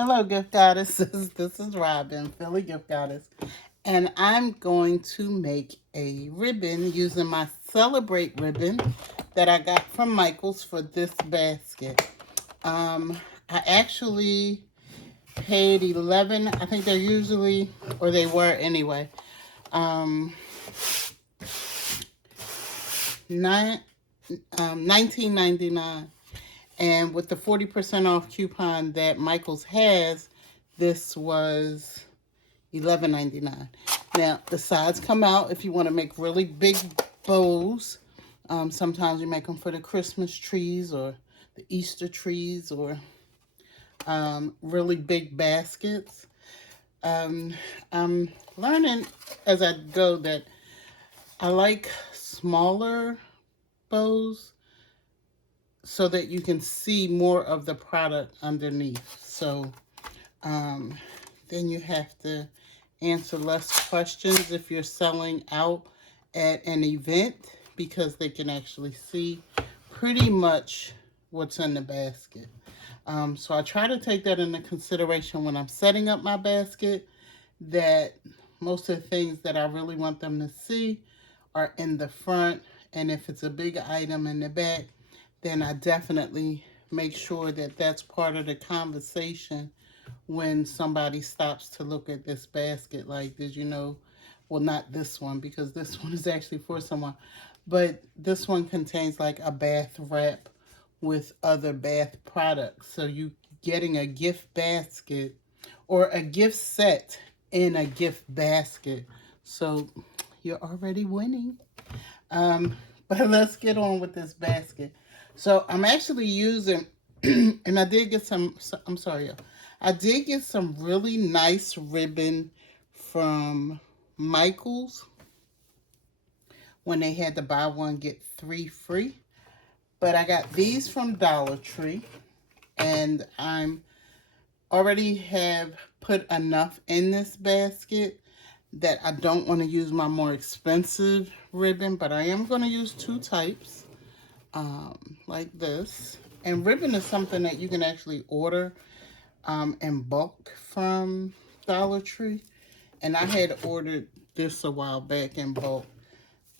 Hello, Gift Goddesses. This is Robin, Philly Gift Goddess, and I'm going to make a ribbon using my Celebrate ribbon that I got from Michaels for this basket. I actually paid 11. I think they're usually, or they were anyway, um, 19.99. And with the 40% off coupon that Michaels has, this was 11.99. Now the sides come out if you want to make really big bows. Sometimes you make them for the Christmas trees or the Easter trees or really big baskets. I'm learning as I go that I like smaller bows so that you can see more of the product underneath. So um, then you have to answer less questions if you're selling out at an event because they can actually see pretty much what's in the basket. So I try to take that into consideration when I'm setting up my basket, that most of the things that I really want them to see are in the front. And if it's a big item in the back, then I definitely make sure that that's part of the conversation when somebody stops to look at this basket. Like, did you know? Well, not this one because this one is actually for someone, but this one contains like a bath wrap with other bath products. So you getting a gift basket or a gift set in a gift basket. So you're already winning. Um, but let's get on with this basket. So I'm actually using, and I did get some, I'm sorry, y'all. I did get some really nice ribbon from Michaels when they had the buy one, get three free. But I got these from Dollar Tree, and I'm already have put enough in this basket that I don't want to use my more expensive ribbon, but I am going to use two types like this. And ribbon is something that you can actually order in bulk from Dollar Tree. And I had ordered this a while back in bulk.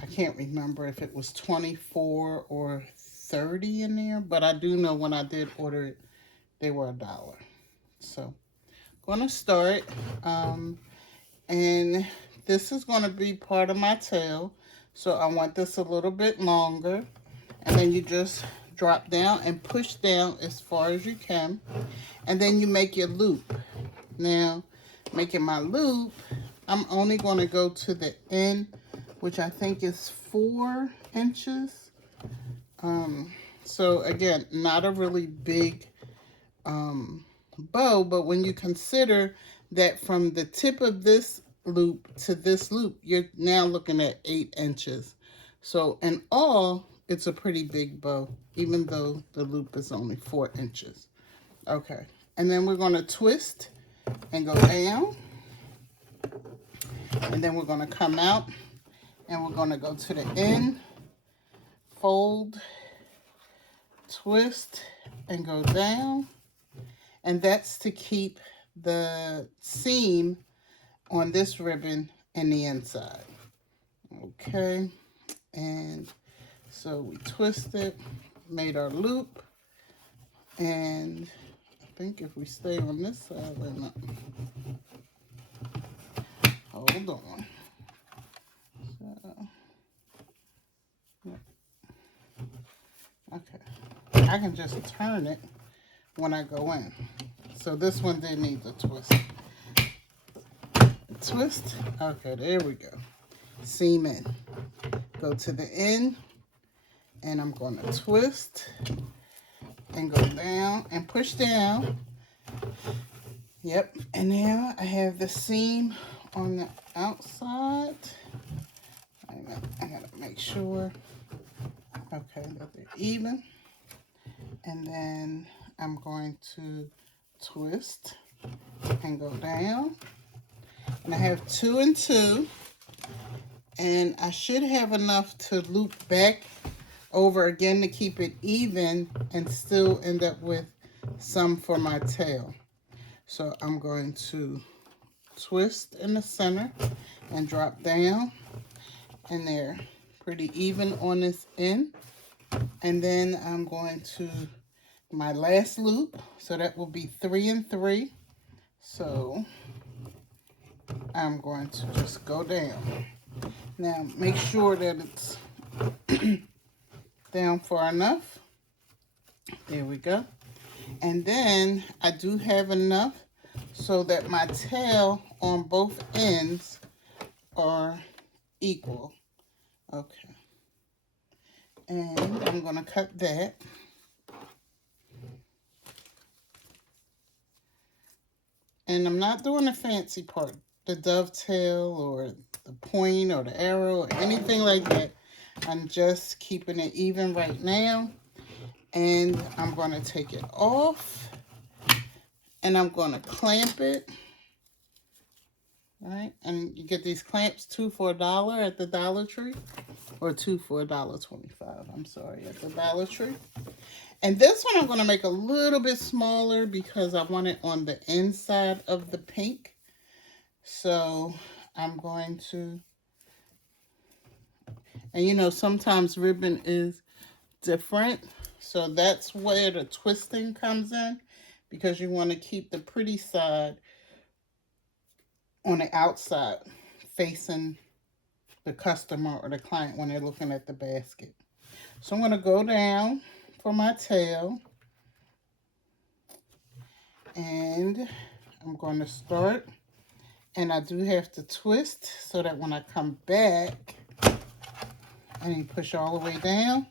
I can't remember if it was 24 or 30 in there, but I do know when I did order it, they were $1. So, gonna start. And this is gonna be part of my tail. So I want this a little bit longer. And then you just drop down and push down as far as you can. And then you make your loop. Now, making my loop, I'm only going to go to the end, which I think is 4 inches. So again, not a really big bow, but when you consider that from the tip of this loop to this loop, you're now looking at 8 inches. So in all, it's a pretty big bow, even though the loop is only 4 inches. Okay, and then we're going to twist and go down, and then we're going to come out, and we're going to go to the end, fold, twist, and go down, and that's to keep the seam on this ribbon in the inside. Okay, and so we twisted, made our loop, and I think if we stay on this side, wait a minute. Hold on. So, okay, I can just turn it when I go in. So this one did need a twist. Twist. Okay, there we go. Seam in. Go to the end, and I'm going to twist and go down and push down. Yep, and now I have the seam on the outside. I gotta make sure, okay, that they're even. And then I'm going to twist and go down. And I have 2 and 2. And I should have enough to loop back over again to keep it even and still end up with some for my tail. So I'm going to twist in the center and drop down, and they're pretty even on this end. And then I'm going to my last loop, so that will be 3 and 3. So I'm going to just go down. Now make sure that it's down far enough. There we go. And then I do have enough so that my tail on both ends are equal. Okay. And I'm going to cut that. And I'm not doing the fancy part, the dovetail or the point or the arrow or anything like that. I'm just keeping it even right now. And I'm going to take it off. And I'm going to clamp it. Right? And you get these clamps 2 for $1 at the Dollar Tree. Or 2 for $1.25. I'm sorry, at the Dollar Tree. And this one I'm going to make a little bit smaller because I want it on the inside of the pink. So I'm going to, and you know, sometimes ribbon is different. So that's where the twisting comes in, because you want to keep the pretty side on the outside facing the customer or the client when they're looking at the basket. So I'm going to go down for my tail, and I'm going to start, and I do have to twist so that when I come back and you push all the way down,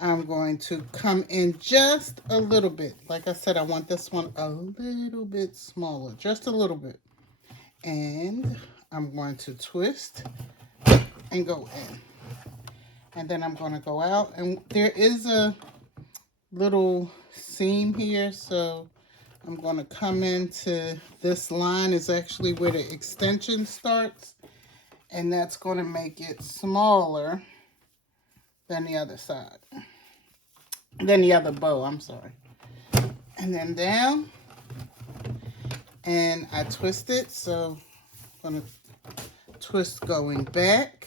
I'm going to come in just a little bit. Like I said, I want this one a little bit smaller, just a little bit. And I'm going to twist and go in. And then I'm going to go out, and there is a little seam here, so I'm going to come into this line is actually where the extension starts, and that's going to make it smaller than the other side, than the other bow, I'm sorry. And then down, and I twist it, so I'm going to twist going back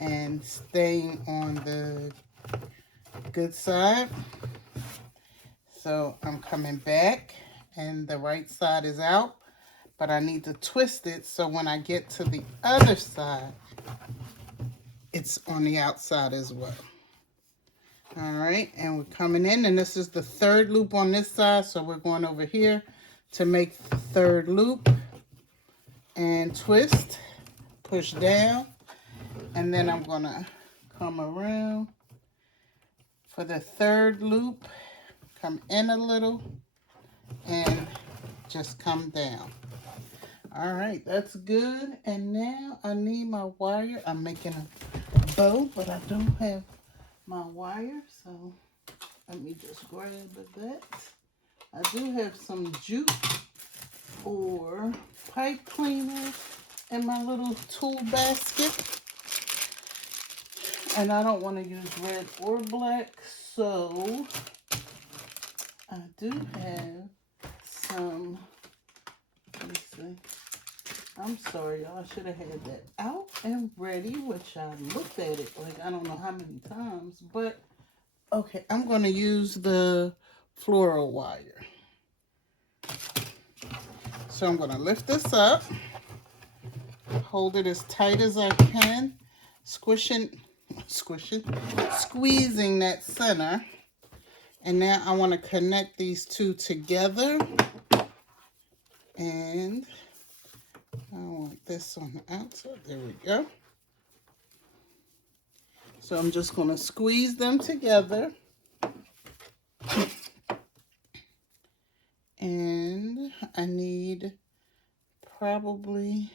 and staying on the good side. So I'm coming back and the right side is out, but I need to twist it so when I get to the other side, it's on the outside as well. All right, and we're coming in, and this is the third loop on this side, so we're going over here to make the third loop and twist, push down, and then I'm gonna come around for the third loop, come in a little, and just come down. All right, that's good. And now I need my wire. I'm making a bow, but I don't have my wire, so let me just grab that. I do have some jute or pipe cleaner in my little tool basket, and I don't want to use red or black, so I do have some, let me see. I'm sorry, y'all. I should have had that out and ready, which I looked at it like I don't know how many times, but okay, I'm going to use the floral wire. So I'm going to lift this up, hold it as tight as I can, squeezing that center. And now I want to connect these two together. And I want this on the outside. There we go. So I'm just going to squeeze them together. And I need probably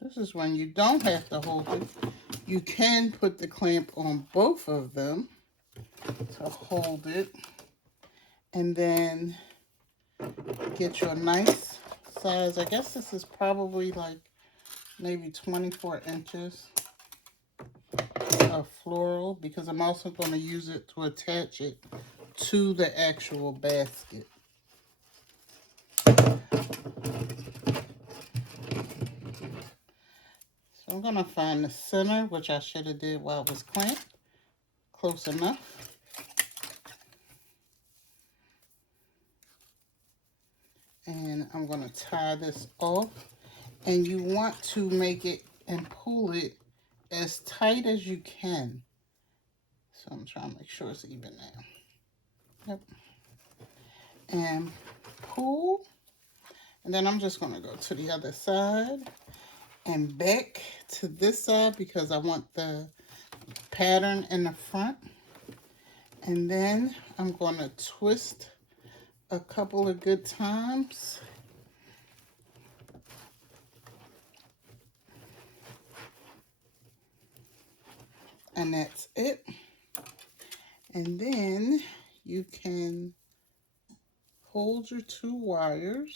this is when you don't have to hold it. You can put the clamp on both of them to hold it, and then get you a nice size. I guess this is probably like maybe 24 inches of floral, because I'm also going to use it to attach it to the actual basket. So I'm going to find the center, which I should have did while it was clamped. Close enough. And I'm going to tie this off. And you want to make it and pull it as tight as you can. So I'm trying to make sure it's even now. Yep. And pull. And then I'm just going to go to the other side and back to this side because I want the pattern in the front. And then I'm going to twist a couple of good times. And that's it. And then you can hold your two wires.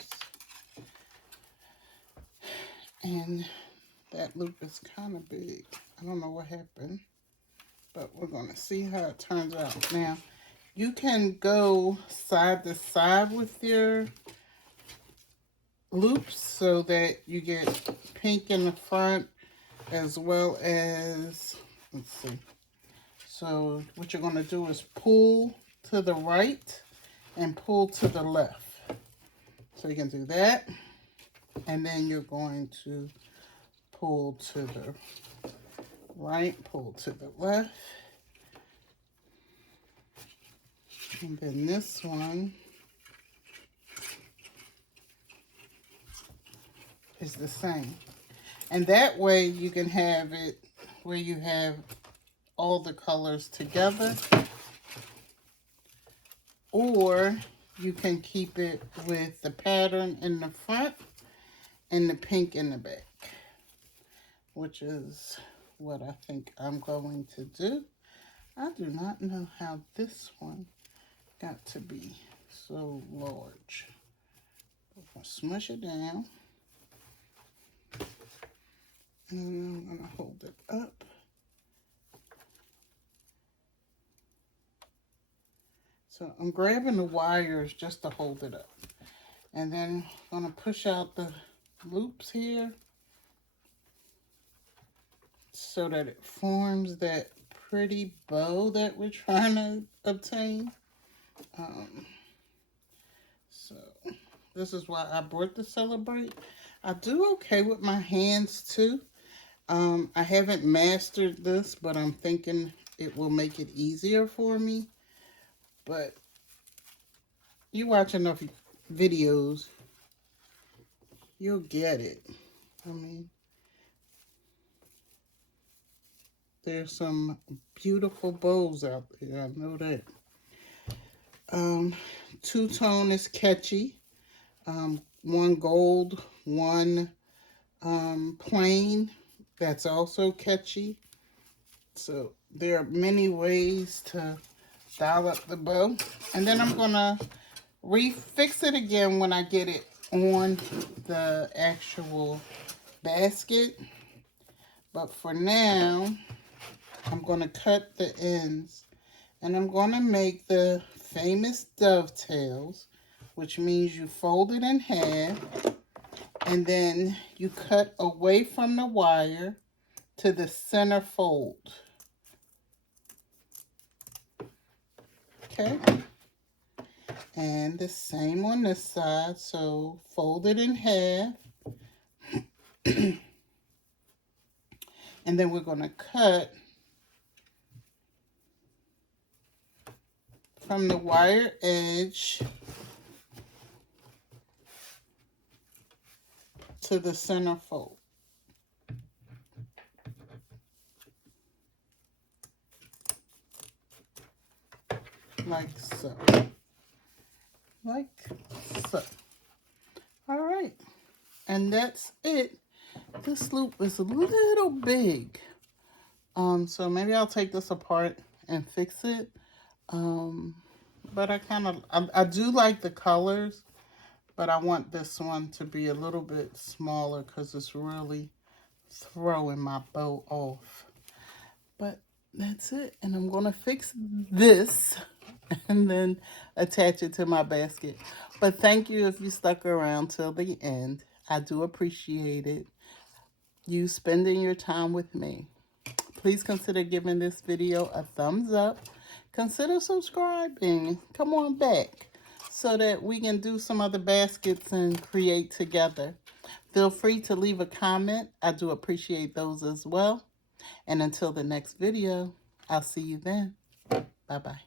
And that loop is kind of big. I don't know what happened, but we're going to see how it turns out. Now, you can go side to side with your loops so that you get pink in the front as well as, let's see. So what you're going to do is pull to the right and pull to the left. So you can do that. And then you're going to pull to the right, pull to the left. And then this one is the same. And that way you can have it where you have all the colors together, or you can keep it with the pattern in the front and the pink in the back, which is what I think I'm going to do. I do not know how this one got to be so large. I'm going to smush it down, and I'm going to hold it up. So I'm grabbing the wires just to hold it up. And then I'm going to push out the loops here so that it forms that pretty bow that we're trying to obtain. So this is why I brought the Celebrate. I do okay with my hands too. I haven't mastered this, but I'm thinking it will make it easier for me. But you watch enough videos, you'll get it. I mean, there's some beautiful bows out there, I know that. Two-tone is catchy. One gold, one plain. That's also catchy. So there are many ways to dial up the bow. And then I'm going to refix it again when I get it on the actual basket. But for now, I'm going to cut the ends. And I'm going to make the famous dovetails, which means you fold it in half. And then you cut away from the wire to the center fold. Okay. And the same on this side. So fold it in half. And then we're going to cut from the wire edge to the center fold. Like so. Like so. All right. And that's it. This loop is a little big. So maybe I'll take this apart and fix it. But I do like the colors, but I want this one to be a little bit smaller because it's really throwing my bow off. But that's it. And I'm going to fix this and then attach it to my basket. But thank you if you stuck around till the end. I do appreciate it. You spending your time with me. Please consider giving this video a thumbs up. Consider subscribing. Come on back so that we can do some other baskets and create together. Feel free to leave a comment. I do appreciate those as well. And until the next video, I'll see you then. Bye-bye.